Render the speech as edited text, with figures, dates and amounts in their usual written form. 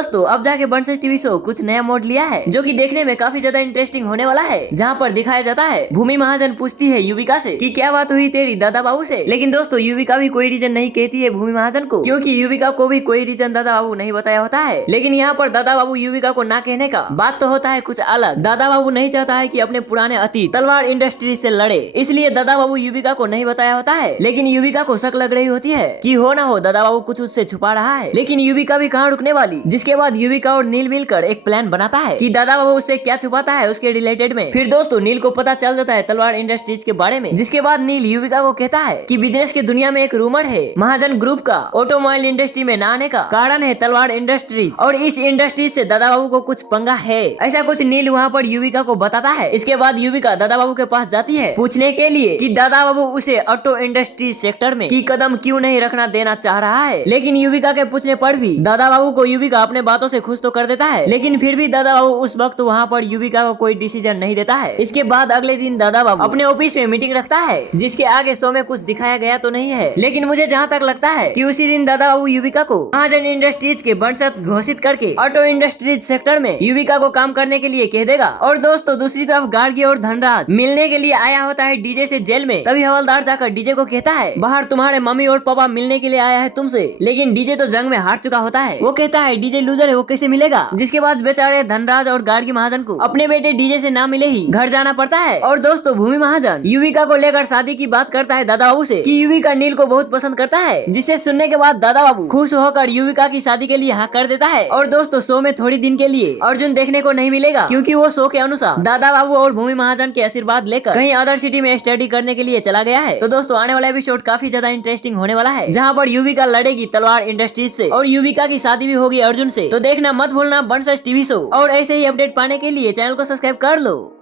दोस्तों अब जाके बंसस टीवी शो कुछ नया मोड लिया है जो कि देखने में काफी ज्यादा इंटरेस्टिंग होने वाला है। जहाँ पर दिखाया जाता है भूमि महाजन पूछती है युविका से कि क्या बात हुई तेरी दादा बाबू से। लेकिन दोस्तों युविका भी कोई रीजन नहीं कहती है भूमि महाजन को, क्योंकि युविका को भी कोई रीजन दादा बाबू नहीं बताया होता है। लेकिन यहाँ पर दादा बाबू युविका को ना कहने का बात तो होता है कुछ अलग। दादा बाबू नहीं चाहता है कि अपने पुराने अतीत तलवार इंडस्ट्री से लड़े, इसलिए दादा बाबू युविका को नहीं बताया होता है। लेकिन युविका को शक लग रही होती है कि हो ना हो दादा बाबू कुछ उससे छुपा रहा है। लेकिन युविका भी कहाँ रुकने वाली, जिसके बाद युविका और नील मिलकर एक प्लान बनाता है कि दादा बाबू उससे क्या छुपाता है उसके रिलेटेड में। फिर दोस्तों नील को पता चल जाता है तलवार इंडस्ट्रीज के बारे में, जिसके बाद नील युविका को कहता है कि बिजनेस की दुनिया में एक रूमर है महाजन ग्रुप का ऑटोमोबाइल इंडस्ट्री में न आने का कारण है तलवार इंडस्ट्रीज, और इस इंडस्ट्रीज से दादा बाबू को कुछ पंगा है। ऐसा कुछ नील वहाँ पर युविका को बताता है। इसके बाद युविका दादा बाबू के पास जाती है पूछने के लिए कि दादा बाबू उसे ऑटो इंडस्ट्री सेक्टर में की कदम क्यों नहीं रखना देना चाह रहा है। लेकिन युविका के पूछने पर भी दादा बाबू को युविका अपने बातों से खुश तो कर देता है, लेकिन फिर भी दादा बाबू उस वक्त वहाँ पर युविका को कोई डिसीजन नहीं देता है। इसके बाद अगले दिन दादा बाबू अपने ऑफिस में मीटिंग रखता है, जिसके आगे शो में कुछ दिखाया गया तो नहीं है, लेकिन मुझे जहाँ तक लगता है कि उसी दिन दादा बाबू युविका को महाजन इंडस्ट्रीज के वंशज घोषित करके ऑटो इंडस्ट्रीज सेक्टर में युविका को काम करने के लिए कह देगा। और दोस्तों दूसरी तरफ गार्गी और धनराज मिलने के लिए आया होता है डीजे से जेल में। तभी हवलदार जाकर डीजे को कहता है बाहर तुम्हारे मम्मी और पापा मिलने के लिए आया है तुमसे। लेकिन डीजे तो जंग में हार चुका होता है। वो कहता है डीजे लूजर है, वो कैसे मिलेगा। जिसके बाद बेचारे धनराज और गार्गी महाजन को अपने बेटे डीजे से ना मिले ही घर जाना पड़ता है। और दोस्तों भूमि महाजन युविका को लेकर शादी की बात करता है दादा बाबू से कि युविका नील को बहुत पसंद करता है, जिसे सुनने के बाद दादा बाबू खुश होकर युविका की शादी के लिए हाँ कर देता है। और दोस्तों शो में थोड़ी दिन के लिए अर्जुन देखने को नहीं मिलेगा, क्योंकि वो शो के अनुसार दादा बाबू और भूमि महाजन के आशीर्वाद लेकर कहीं अदर सिटी में स्टडी करने के लिए चला गया है। तो दोस्तों आने वाला एपिसोड काफी ज्यादा इंटरेस्टिंग होने वाला है, जहाँ पर युविका लड़ेगी तलवार इंडस्ट्रीज से और युविका की शादी भी होगी अर्जुन से। तो देखना मत भूलना बंसस टीवी शो, और ऐसे ही अपडेट पाने के लिए चैनल को सब्सक्राइब कर लो।